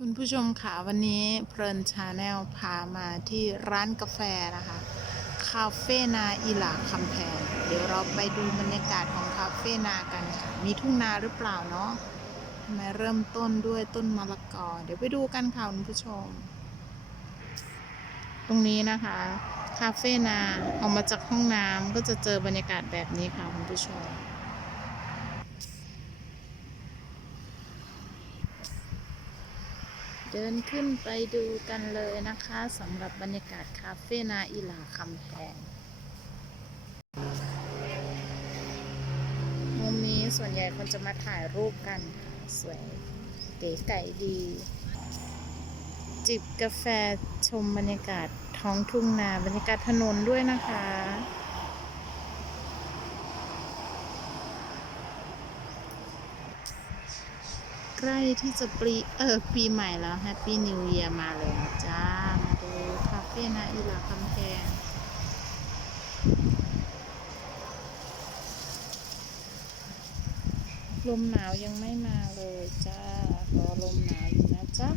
คุณผู้ชมค่ะวันนี้เพลินชาแนลพามาที่ร้านกาแฟนะคะ คาเฟ่นาอิหลาคำแพงเดี๋ยวเราไปดูบรรยากาศของคาเฟ่นากันค่ะ มีทุ่งนาหรือเปล่าเนาะทำไมเริ่มต้นด้วยต้นมะละกอ เดี๋ยวไปดูกันค่ะคุณผู้ชม ตรงนี้นะคะ คาเฟ่นาออกมาจากห้องน้ำก็จะเจอบรรยากาศแบบนี้ค่ะคุณผู้ชม เดินขึ้นไปดูกันเลยนะคะสำหรับบรรยากาศคาเฟ่นาอิหลาคำแพงมุมนี้ส่วนใหญ่คนจะมาถ่ายรูปกันสวยเก๋ไก่ดี จิบกาแฟชมบรรยากาศท้องทุ่งนาบรรยากาศถนนด้วยนะคะ ใกล้ที่จะปีเออปีใหม่แล้วแฮปปี้นิว e ย r มาเลยจ้า มาดูคาเฟ่นาอิลาคำแพงลมหนาวยังไม่มาเลยจ้ารอลมหนาวอยู่นะจ๊ะ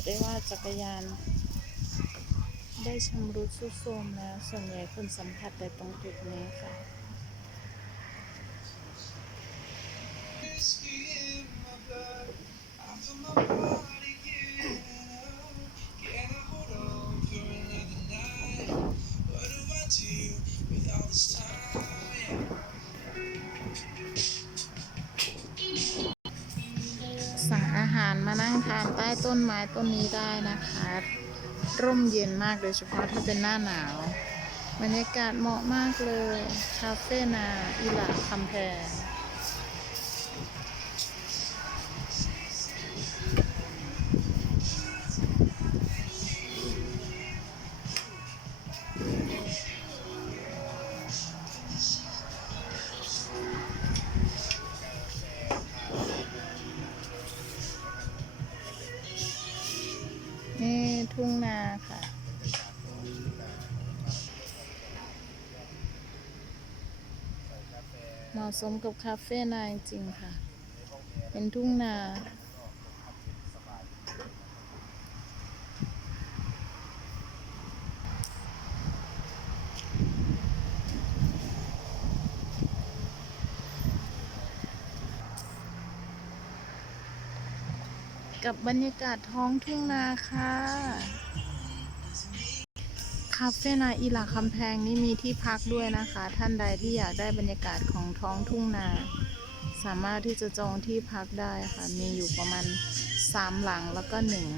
ตได้ว่าจักรยาน ได้ชำรุดสุดโทรมแล้ว ส่วนใหญ่คนสัมผัสได้ตรงจุดนี้ค่ะ หารมานั่งทานใต้ต้นไม้ต้นนี้ได้นะคะ ร่มเย็นมากโดยเฉพาะถ้าเป็นหน้าหนาว บรรยากาศเหมาะมากเลย คาเฟ่นาอิหลาคำแพง ทุ่งนาค่ะ เหมาะสมกับคาเฟ่นาจริงค่ะ เป็นทุ่งนา กับบรรยากาศท้องทุ่งนาค่ะ คาเฟ่นาอิหลาคำแพงนี่มีที่พักด้วยนะคะ ท่านใดที่อยากได้บรรยากาศของท้องทุ่งนา สามารถที่จะจองที่พักได้ค่ะ มีอยู่ประมาณสามหลังแล้วก็หนึ่ง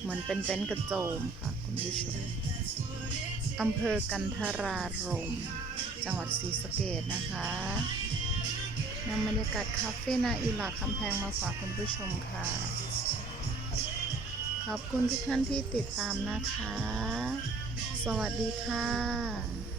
เหมือนเป็นเต็นท์กระโจมค่ะคุณผู้ชมอำเภอกันทรารม จังหวัดศรีสะเกดนะคะ นำบรรยากาศคาเฟ่นาอิหลาคำแพงมาฝากคุณผู้ชมค่ะ ขอบคุณทุกท่านที่ติดตามนะคะ สวัสดีค่ะ